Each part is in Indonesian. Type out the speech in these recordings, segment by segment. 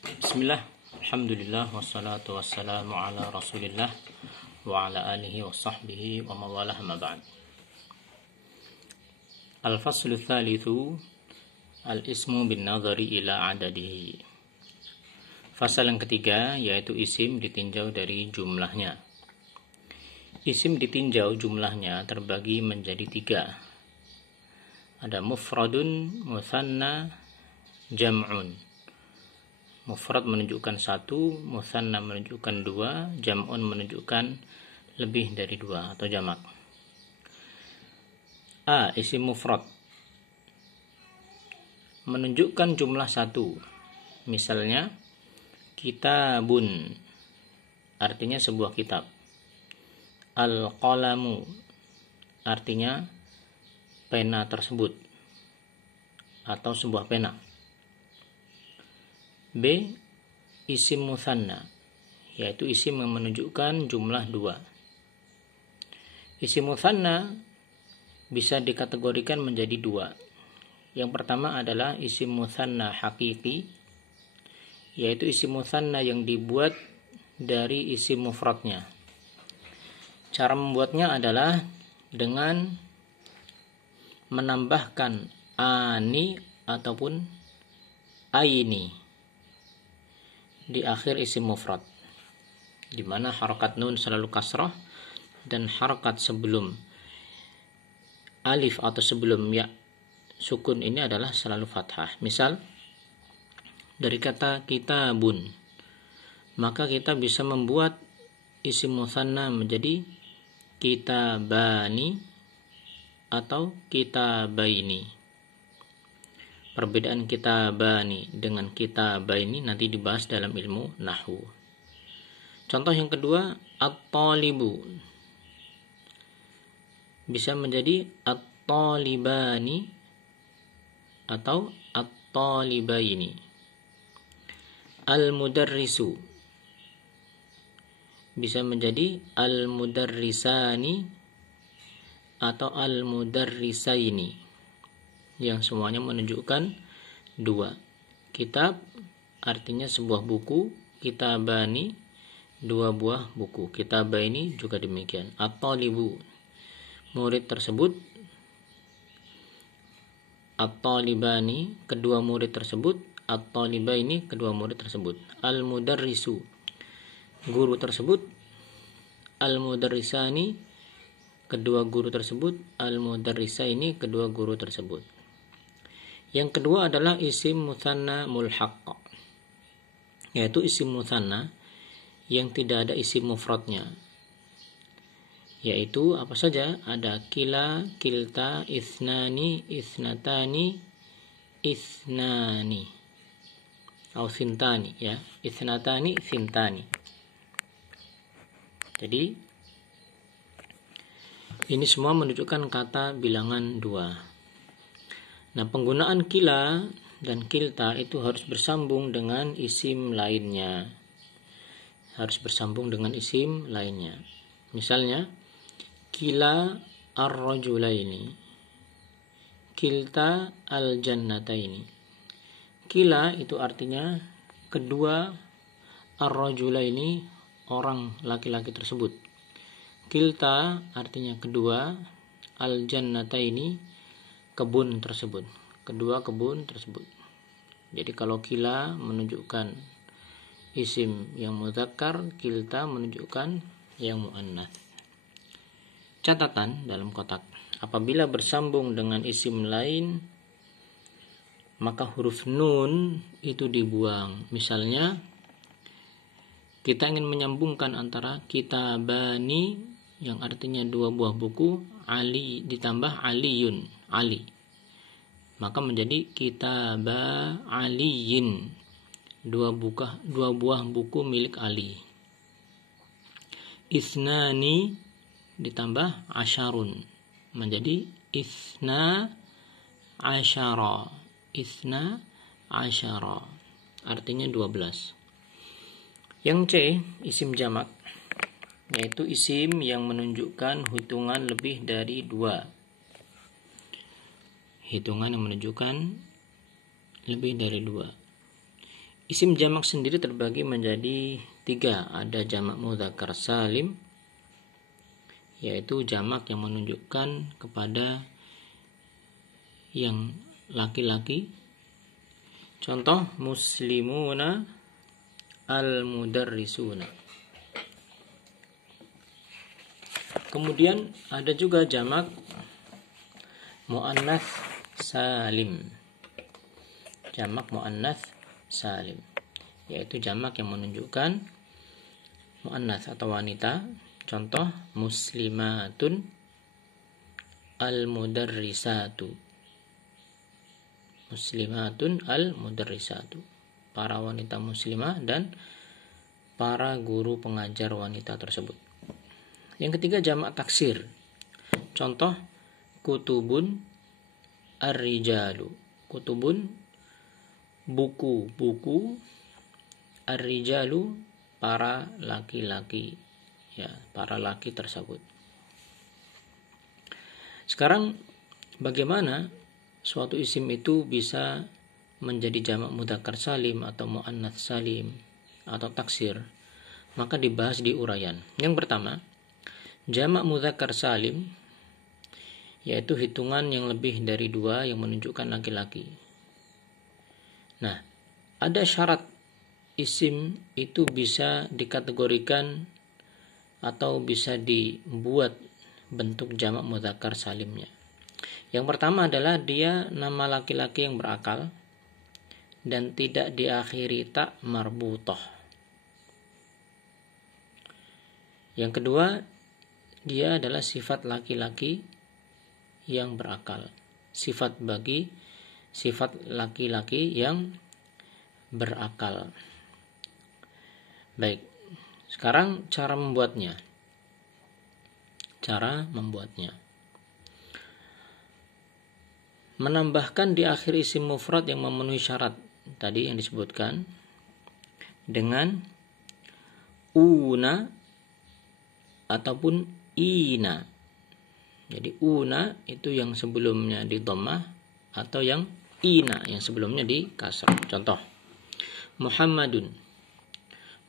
Bismillah, alhamdulillah, wassalatu wassalamu ala rasulillah wa ala alihi wa sahbihi wa mawalah ma ba'd. Al-faslu thalithu al-ismu bin nadhari ila adadihi. Fasal yang ketiga yaitu isim ditinjau dari jumlahnya. Isim ditinjau jumlahnya terbagi menjadi tiga. Ada mufradun, mutsanna, jam'un. Mufrad menunjukkan satu, mutsanna menunjukkan dua, jam'un menunjukkan lebih dari dua atau jamak. A. Isim mufrad menunjukkan jumlah satu. Misalnya kitabun artinya sebuah kitab. Al-qalamu artinya pena tersebut atau sebuah pena. B. Isim mutsanna yaitu isim yang menunjukkan jumlah dua. Isim mutsanna bisa dikategorikan menjadi dua. Yang pertama adalah isim mutsanna hakiki, yaitu isim mutsanna yang dibuat dari isim mufradnya. Cara membuatnya adalah dengan menambahkan ani ataupun aini di akhir isim mufrad, di mana harakat nun selalu kasrah dan harakat sebelum alif atau sebelum ya sukun ini adalah selalu fathah. Misal dari kata kitabun, maka kita bisa membuat isim mutsanna menjadi kitabani atau kitabaini. Perbedaan kitabani dengan kitabaini nanti dibahas dalam ilmu nahwu. Contoh yang kedua, at-talibu bisa menjadi at-talibani atau at-talibaini. Al-mudarrisu bisa menjadi al-mudarrisani atau al-mudarrisaini, yang semuanya menunjukkan dua. Kitab artinya sebuah buku, kitabani dua buah buku, kitabaini juga demikian. At-talibu murid tersebut, at-talibani kedua murid tersebut, at-talibaini kedua murid tersebut. Al-mudarrisu guru tersebut, al-mudarrisani kedua guru tersebut, al-mudarrisaini kedua guru tersebut. Yang kedua adalah isim mutsanna mulhaq, yaitu isim mutsanna yang tidak ada isim mufradnya. Yaitu apa saja? Ada kila, kilta, isnani, isnatani, isnani atau sintani, ya. Isnatani, sintani. Jadi ini semua menunjukkan kata bilangan dua. Nah, penggunaan kila dan kilta itu harus bersambung dengan isim lainnya. Misalnya, kila ar-rajulaini, kilta al-jannataini. Kila itu artinya kedua ar-rajulaini orang laki-laki tersebut. Kilta artinya kedua, al-jannataini kebun tersebut, kedua kebun tersebut. Jadi kalau kila menunjukkan isim yang mudzakkar, kilta menunjukkan yang muannats. Catatan dalam kotak, apabila bersambung dengan isim lain maka huruf nun itu dibuang. Misalnya kita ingin menyambungkan antara kitabani yang artinya dua buah buku, Ali ditambah aliyun, Ali, maka menjadi kitaba aliyin, dua buah buku milik Ali. Isnani ditambah asyarun menjadi isna asyara, isna asyara artinya 12. Yang C, isim jamak, yaitu isim yang menunjukkan hitungan lebih dari dua. Hitungan yang menunjukkan lebih dari dua. Isim jamak sendiri terbagi menjadi 3. Ada jamak mudzakkar salim, yaitu jamak yang menunjukkan kepada yang laki-laki. Contoh muslimuna al-mudarrisuna. Kemudian ada juga jamak muannats salim. Jamak muannats salim, yaitu jamak yang menunjukkan muannats atau wanita. Contoh muslimatun al-mudarrisatu. Muslimatun al-mudarrisatu, para wanita muslimah dan para guru pengajar wanita tersebut. Yang ketiga jamak taksir. Contoh kutubun ar-rijalu. Kutubun buku-buku, ar-rijalu para laki-laki, ya, para laki tersebut. Sekarang bagaimana suatu isim itu bisa menjadi jamak mudzakkar salim atau muannats salim atau taksir? Maka dibahas di uraian. Yang pertama, jamak mudzakkar salim yaitu hitungan yang lebih dari 2 yang menunjukkan laki-laki. Nah, ada syarat isim itu bisa dikategorikan atau bisa dibuat bentuk jamak mudzakkar salimnya. Yang pertama adalah dia nama laki-laki yang berakal dan tidak diakhiri ta marbutah. Yang kedua, dia adalah sifat laki-laki yang berakal. Sifat bagi sifat laki-laki yang berakal. Baik, sekarang cara membuatnya. Menambahkan di akhir isim mufrad yang memenuhi syarat tadi yang disebutkan dengan una ataupun ina. Jadi una itu yang sebelumnya di dhammah atau yang ina yang sebelumnya di kasrah. Contoh Muhammadun.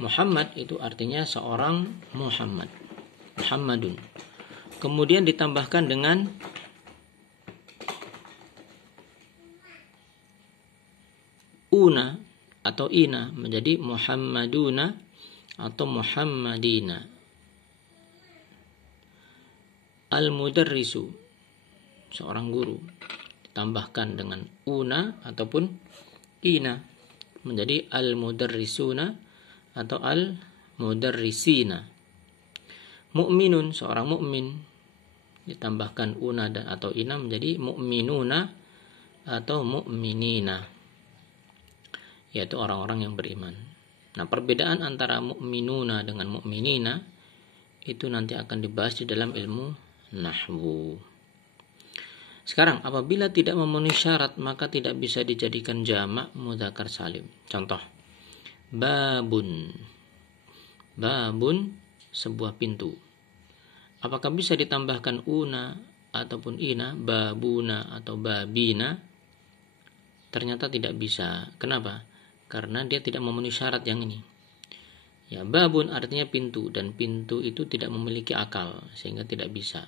Muhammad itu artinya seorang Muhammad. Muhammadun. Kemudian ditambahkan dengan una atau ina menjadi Muhammaduna atau Muhammadina. Al-mudarrisu, seorang guru, ditambahkan dengan una ataupun ina menjadi al-mudarrisuna atau al-mudarrisina. Mu'minun, seorang mukmin, ditambahkan una dan atau ina menjadi mu'minuna atau mu'minina, yaitu orang-orang yang beriman. Nah, perbedaan antara mu'minuna dengan mu'minina itu nanti akan dibahas di dalam ilmu nahwu. Sekarang apabila tidak memenuhi syarat maka tidak bisa dijadikan jamak mudzakkar salim. Contoh babun. Babun sebuah pintu. Apakah bisa ditambahkan una ataupun ina, babuna atau babina? Ternyata tidak bisa. Kenapa? Karena dia tidak memenuhi syarat yang ini. Ya, babun artinya pintu dan pintu itu tidak memiliki akal sehingga tidak bisa.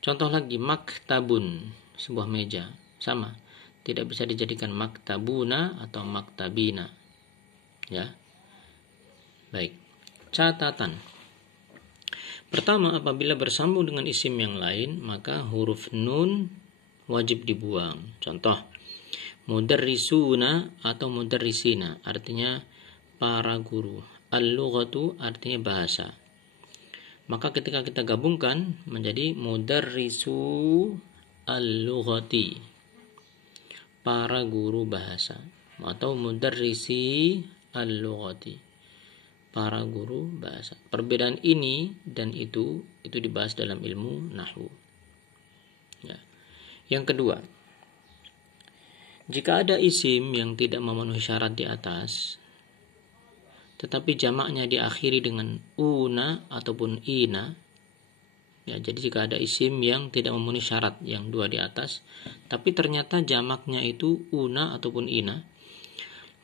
Contoh lagi maktabun, sebuah meja, sama, tidak bisa dijadikan maktabuna atau maktabina. Ya. Baik. Catatan. Pertama, apabila bersambung dengan isim yang lain, maka huruf nun wajib dibuang. Contoh mudarrisuna atau mudarrisina artinya para guru. Al-lughatu artinya bahasa. Maka ketika kita gabungkan menjadi mudarrisu al-lughati, para guru bahasa, atau mudarrisi al-lughati, para guru bahasa. Perbedaan ini dan itu dibahas dalam ilmu nahwu. Ya. Yang kedua, jika ada isim yang tidak memenuhi syarat di atas, tetapi jamaknya diakhiri dengan una ataupun ina, ya, jadi jika ada isim yang tidak memenuhi syarat yang 2 di atas, tapi ternyata jamaknya itu una ataupun ina,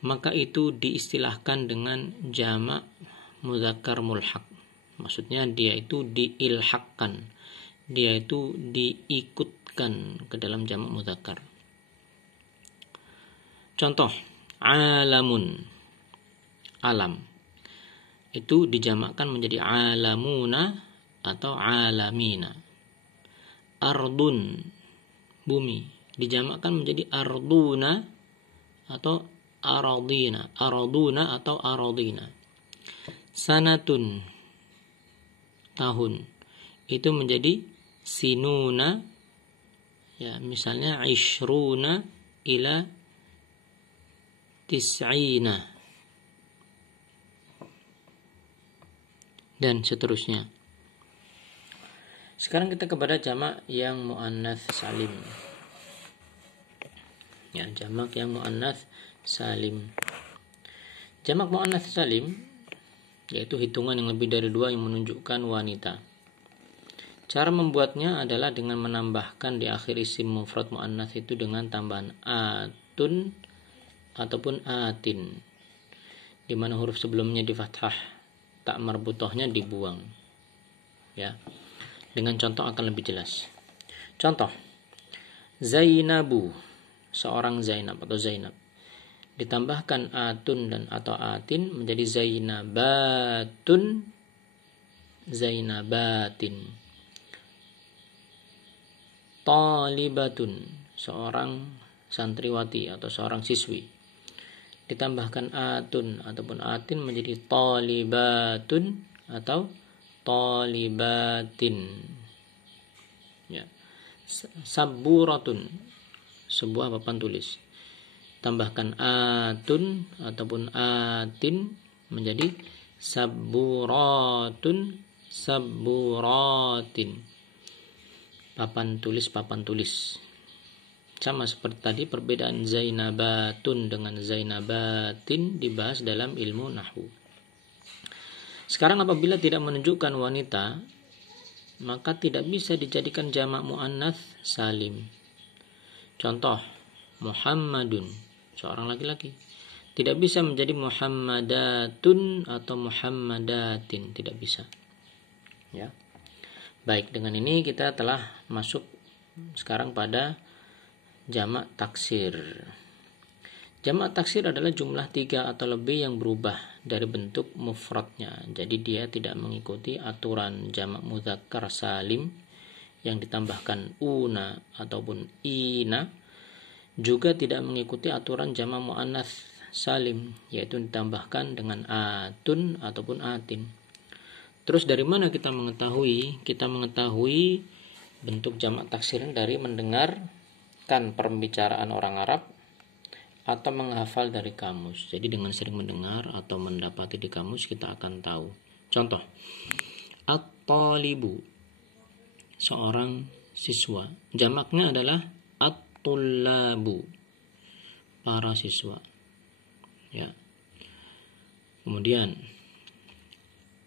maka itu diistilahkan dengan jamak mudzakkar mulhaq. Maksudnya dia itu diilhaqkan, dia itu diikutkan ke dalam jamak mudzakkar. Contoh, alamun, alam, itu dijamakkan menjadi alamuna atau alamina. Ardun, bumi, dijamakkan menjadi arduna atau aradina, araduna atau aradina. Sanatun, tahun, itu menjadi sinuna, ya, misalnya ishruna ila tis'ina, dan seterusnya. Sekarang kita kepada jamak yang muannats salim. Ya, jamak yang muannats salim. Jamak muannats salim yaitu hitungan yang lebih dari 2 yang menunjukkan wanita. Cara membuatnya adalah dengan menambahkan di akhir isim mufrad muannats itu dengan tambahan atun ataupun atin, di mana huruf sebelumnya di fathah, tak marbutohnya dibuang. Ya. Dengan contoh akan lebih jelas. Contoh, Zainabu, seorang Zainab atau Zainab, ditambahkan atun dan atau atin menjadi Zainabatun, Zainabatin. Talibatun, seorang santriwati atau seorang siswi, ditambahkan atun ataupun atin menjadi talibatun atau talibatin. Ya. Saburatun, sebuah papan tulis, tambahkan atun ataupun atin menjadi saburatun, saburatin. Papan tulis, papan tulis. Sama seperti tadi, perbedaan Zainabatun dengan Zainabatin dibahas dalam ilmu nahwu. Sekarang apabila tidak menunjukkan wanita, maka tidak bisa dijadikan jamak muannats salim. Contoh, Muhammadun, seorang laki-laki, tidak bisa menjadi Muhammadatun atau Muhammadatin, tidak bisa. Ya. Baik, dengan ini kita telah masuk sekarang pada jamak taksir. Jamak taksir adalah jumlah 3 atau lebih yang berubah dari bentuk mufradnya. Jadi dia tidak mengikuti aturan jamak mudzakkar salim yang ditambahkan una ataupun ina, juga tidak mengikuti aturan jamak muannats salim, yaitu ditambahkan dengan atun ataupun atin. Terus dari mana kita mengetahui? Kita mengetahui bentuk jamak taksir dari mendengarkan pembicaraan orang Arab atau menghafal dari kamus. Jadi dengan sering mendengar atau mendapati di kamus kita akan tahu. Contoh, at-talibu, seorang siswa. Jamaknya adalah at-tullabu, para siswa. Ya. Kemudian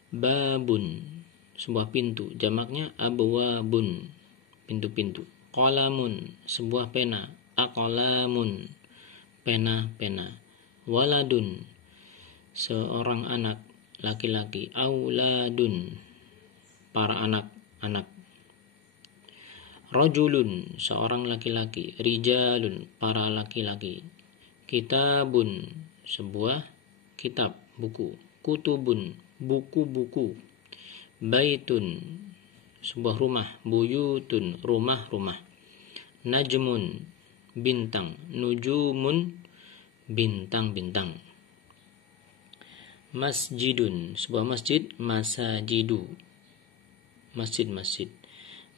babun, sebuah pintu. Jamaknya abwabun, pintu-pintu. Qalamun, sebuah pena. Aqlamun, pena-pena. Waladun, seorang anak laki-laki. Auladun, para anak-anak. Rajulun, seorang laki-laki. Rijalun, para laki-laki. Kitabun, sebuah kitab, buku. Kutubun, buku-buku. Baitun, sebuah rumah. Buyutun, rumah-rumah. Najmun, bintang. Nujumun, bintang-bintang. Masjidun, sebuah masjid. Masajidu, masjid-masjid.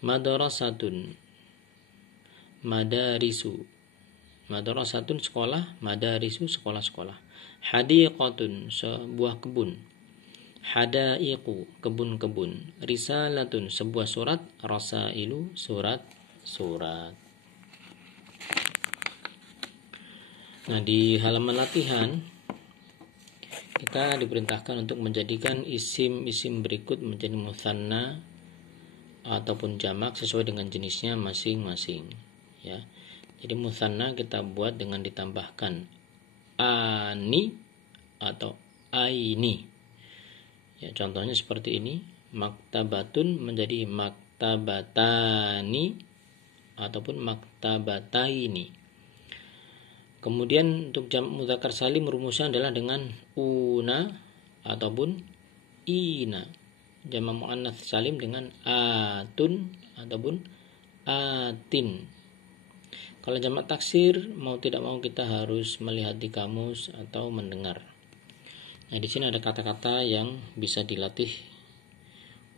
Madrasatun, madarisu. Madrasatun, sekolah. Madarisu, sekolah-sekolah. Hadiqatun, sebuah kebun. Hadaiqu, kebun-kebun. Risalatun, sebuah surat. Rasailu, surat-surat. Nah, di halaman latihan kita diperintahkan untuk menjadikan isim-isim berikut menjadi mutsanna ataupun jamak sesuai dengan jenisnya masing-masing. Ya. Jadi mutsanna kita buat dengan ditambahkan ani atau aini. Ya, contohnya seperti ini, maktabatun menjadi maktabatani ataupun maktabataini. Kemudian untuk jamak mudzakkar salim rumusnya adalah dengan una ataupun ina. Jamak muannats salim dengan atun ataupun atin. Kalau jamak taksir mau tidak mau kita harus melihat di kamus atau mendengar. Nah, di sini ada kata-kata yang bisa dilatih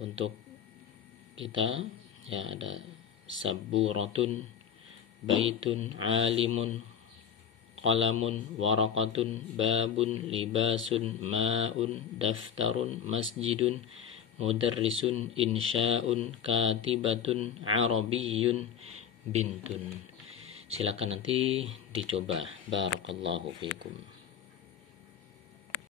untuk kita, ya, ada saburatun, baitun, alimun, qalamun, waraqatun, babun, libasun, ma'un, daftarun, masjidun, mudarrisun, insya'un, katibatun, arabiyyun, bintun. Silakan nanti dicoba. Barakallahu fiikum.